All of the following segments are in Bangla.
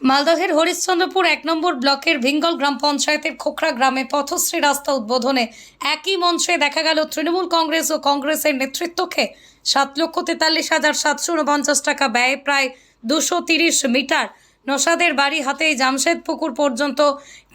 মালদহের হরিশ্চন্দ্রপুর এক নম্বর ব্লকের ভিঙ্গল গ্রাম পঞ্চায়েতের খোখরা গ্রামে পথশ্রী রাস্তা উদ্বোধনে একই মঞ্চে দেখা গেল তৃণমূল কংগ্রেস ও কংগ্রেসের নেতৃত্বকে সাত লক্ষ তেতাল্লিশ হাজার সাতশো উনপঞ্চাশ টাকা ব্যয়ে প্রায় দুশো তিরিশ মিটার নসাদের বাড়ি হাতেই জামশেদপুকুর পর্যন্ত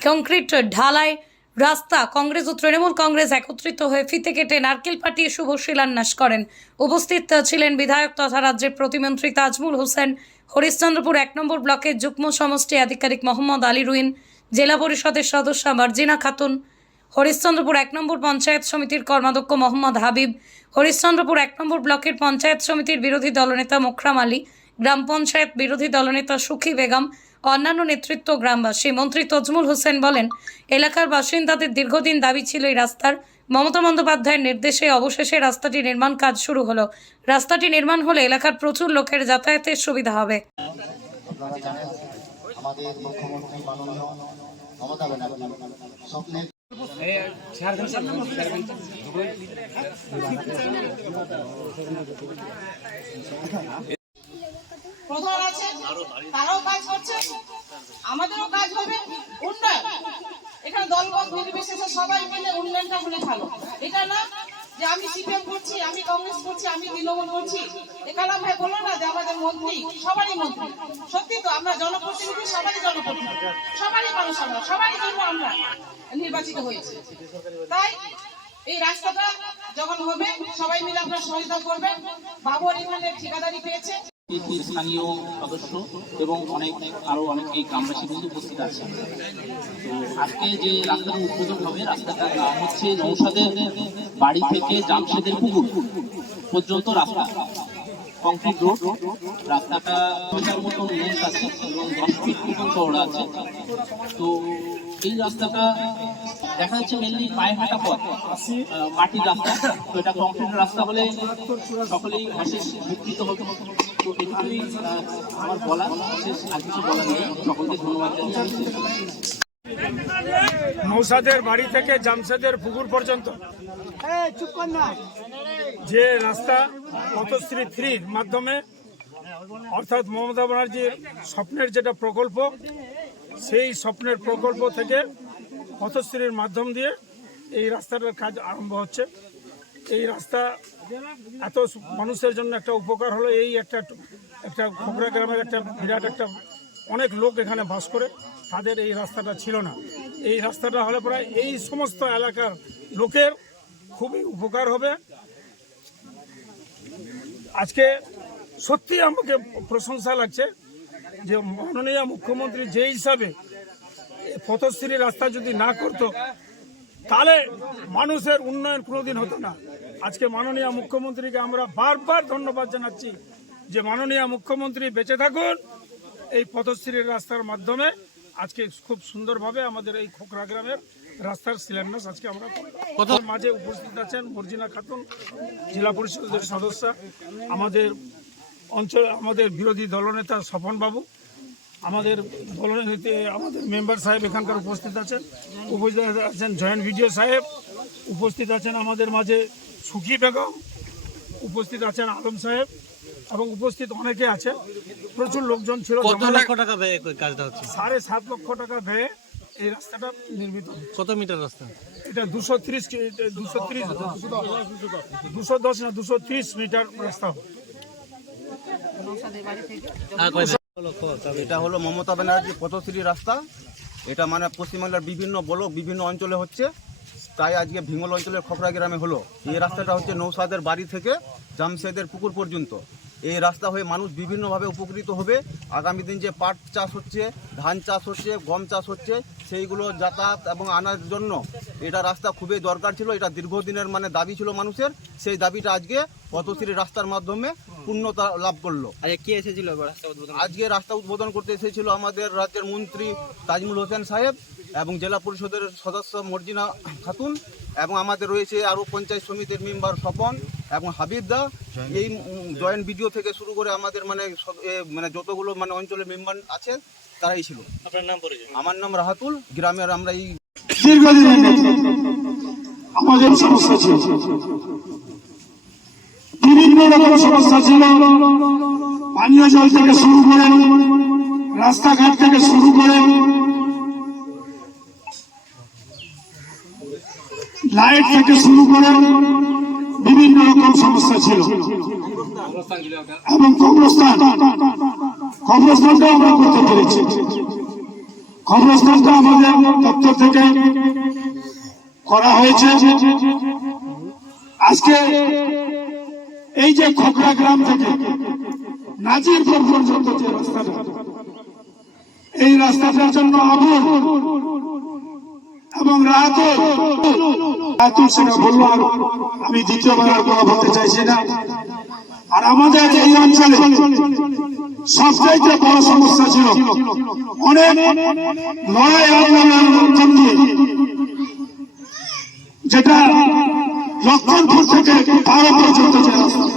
কংক্রিট ঢালাই রাস্তা কংগ্রেস ও তৃণমূল কংগ্রেস একত্রিত হয়ে ফিতে কেটে নারকেল পাটিয়ে শুভ শিলান্যাস করেন। উপস্থিত ছিলেন বিধায়ক তথা রাজ্যের প্রতিমন্ত্রী তাজমুল হোসেন হরিশ্চন্দ্রপুর এক নম্বর ব্লকের যুগ্ম সমষ্টি আধিকারিক মোহাম্মদ আলী রুইন, জেলা পরিষদের সদস্য মার্জিনা খাতুন। হরিশ্চন্দ্রপুর এক নম্বর পঞ্চায়েত সমিতির কর্মাধ্যক্ষ মোহাম্মদ হাবিব, হরিশ্চন্দ্রপুর এক নম্বর ব্লকের পঞ্চায়েত সমিতির বিরোধী দলনেতা মোখরাম আলী, গ্রাম পঞ্চায়েত বিরোধী দলনেতা সুখী বেগম, অন্যান্য নেতৃত্ব গ্রামবাসী। মন্ত্রী তজমুল হোসেন বলেন, এলাকার বাসিন্দাদের দীর্ঘদিন দাবি ছিল এই রাস্তার মমতা বন্দ্যোপাধ্যায়ের নির্দেশে অবশেষে রাস্তাটি নির্মাণ কাজ শুরু হলো। রাস্তাটি নির্মাণ হলে এলাকার প্রচুর লোকের যাতায়াতের সুবিধা হবে। আপনারা জানেন আমাদের মুখ্যমন্ত্রী মাননীয় মমতা ব্যানার্জি স্বপ্নের প্রধান আছে তারাও কাজ করছে আমাদেরও কাজ হবে উন্নয়ন দলবল নির্বিশেষে সবাই মিলে উন্নয়নটা হলে ভালো। এটা না যে আমি সিপিএম করছি, আমি কংগ্রেস করছি, আমি তৃণমূল করছি। এখানে ভাই বলো না যে আমাদের মন্ত্রী, সবারই মন্ত্রী। সত্যি তো, আমরা জনপ্রতিনিধি, সবারই জনপ্রতিনিধি। সবারই মানুষ আমরা, সবারই জন্য আমরা নির্বাচিত হয়েছি। তাই এই রাস্তাটা যখন হবে, সবাই মিলে আপনারা সহযোগিতা করবেন। বাবুর এখানে ঠিকাদারি পেয়েছে। স্থানীয় সদস্য এবং অনেক আরও অনেকেই গ্রামবাসী কিন্তু উপস্থিত আছে তো আজকে যে রাস্তাটা উদ্বোধন হবে, রাস্তাটার নাম হচ্ছে নৌসাদের বাড়ি থেকে জামশেদের পুকুর পর্যন্ত রাস্তা। কংক্রিট রোড, রাস্তাটা ছটার মতো লেন্থ আছে এবং দশ ফিট মতন চওড়া আছে। তো এই রাস্তাটা দেখা যাচ্ছে মেনলি পায়ে হাঁটা পথ মাটির রাস্তা। তো এটা কংক্রিট রাস্তা হলে সকলেই অশেষ উপকৃত হবে তো এটুকুই আমার বলা শেষ আর কিছু বলার নেই। সকলকে ধন্যবাদ। নৌসাদের বাড়ি থেকে জামশেদের পুকুর পর্যন্ত। যে রাস্তা পথশ্রী থ্রির মাধ্যমে অর্থাৎ মমতা ব্যানার্জির স্বপ্নের যেটা প্রকল্প সেই স্বপ্নের প্রকল্প থেকে পথশ্রীর মাধ্যম দিয়ে এই রাস্তাটার কাজ আরম্ভ হচ্ছে। এই রাস্তা এত মানুষের জন্য একটা উপকার হলো। এই একটা একটা খোকরা গ্রামের একটা বিরাট একটা অনেক লোক এখানে বাস করে। তাদের এই রাস্তাটা ছিল না। এই রাস্তাটা হলে পরে এই সমস্ত এলাকার লোকের খুবই উপকার হবে। আজকে সত্যি আমাকে প্রশংসা লাগছে যে মাননীয় মুখ্যমন্ত্রী যে হিসাবে পথশ্রী রাস্তা যদি না করতো, তাহলে মানুষের উন্নয়ন কোনোদিন হতো না। আজকে মাননীয় মুখ্যমন্ত্রীকে আমরা বারবার ধন্যবাদ জানাচ্ছি যে মাননীয় মুখ্যমন্ত্রী বেঁচে থাকুন এই পথশ্রীর রাস্তার মাধ্যমে। আজকে খুব সুন্দরভাবে আমাদের এই খোকরা গ্রামের রাস্তার শিলান্যাস আজকে আমরা মাঝে উপস্থিত আছেন মর্জিনা খাতুন জেলা পরিষদের সদস্য আমাদের অঞ্চল আমাদের বিরোধী দলনেতা স্বপন বাবু আমাদের দলনেতে আমাদের মেম্বার সাহেব এখানকার উপস্থিত আছেন উপস্থিত আছেন জয়েন্ট ভিডিও সাহেব উপস্থিত আছেন আমাদের মাঝে সুখী বেগম উপস্থিত আছেন আলম সাহেব এবং উপস্থিত অনেকে আছে প্রচুর লোকজন ছিল কত লক্ষ টাকা ব্যয় করে কাজটা হচ্ছে? সাড়ে সাত লক্ষ টাকা ব্যয়ে এই রাস্তাটা নির্মিত হচ্ছে। কত মিটার রাস্তা? এটা দুশো ত্রিশ দুশো ত্রিশ? দুশো দশ না দুশো ত্রিশ মিটার রাস্তা তবে এটা হলো মমতা ব্যানার্জি পথশ্রী রাস্তা। এটা মানে পশ্চিমবাংলার বিভিন্ন ব্লক বিভিন্ন অঞ্চলে হচ্ছে। তাই আজকে ভিঙ্গল অঞ্চলের খপরা গ্রামে হলো। এই রাস্তাটা হচ্ছে নৌসাদের বাড়ি থেকে জামশেদের পুকুর পর্যন্ত। এই রাস্তা হয়ে মানুষ বিভিন্নভাবে উপকৃত হবে। আগামী দিন যে পাট চাষ হচ্ছে ধান চাষ হচ্ছে গম চাষ হচ্ছে সেইগুলো যাতায়াত এবং আনার জন্য এটা রাস্তা খুবই দরকার ছিল এটা দীর্ঘদিনের মানে দাবি ছিল মানুষের। সেই দাবিটা আজকে পথশ্রী রাস্তার মাধ্যমে পূর্ণতা লাভ করল। কে এসেছিল আজকে রাস্তা উদ্বোধন করতে এসেছিল আমাদের রাজ্যের মন্ত্রী তাজমুল হোসেন সাহেব এবং জেলা পরিষদের সদস্য মর্জিনা খাতুন এবং আমাদের রয়েছে আরও পঞ্চায়েত সমিতির মেম্বার স্বপন। এবং হাবিবদা এই জয়েন্ট ভিডিও থেকে। শুরু করে আমাদের মানে মানে যতগুলো মানে অঞ্চলের মেম্বার আছে তারাই ছিল। আপনার নাম পরিচয়? আমার নাম রাহাতুল গ্রামের আমরা এই দীর্ঘদিনের নেতা আমাদের সমস্যা ছিল। বিভিন্ন রকম সমস্যা ছিল। পানীয় জল থেকে শুরু করে রাস্তাঘাট থেকে শুরু করে লাইট থেকে শুরু করে বিভিন্ন রকম সমস্যা ছিল। এবং কবরস্থান, কবরস্থানটা আমরা করতে পেরেছি। কবরস্থানটা আমাদের দপ্তর থেকে করা হয়েছে। আজকে এই যে খোকরা গ্রাম থেকে নাজিরপুর পর্যন্ত যে রাস্তাটা, এই রাস্তাটার জন্য আবুল এবং রাতুল আমি কথা বলতে চাইছি না? আর আমাদের এই বড় সমস্যা ছিল যেটা লক্ষণপুর থেকে ভারত পর্যন্ত যে রাস্তা।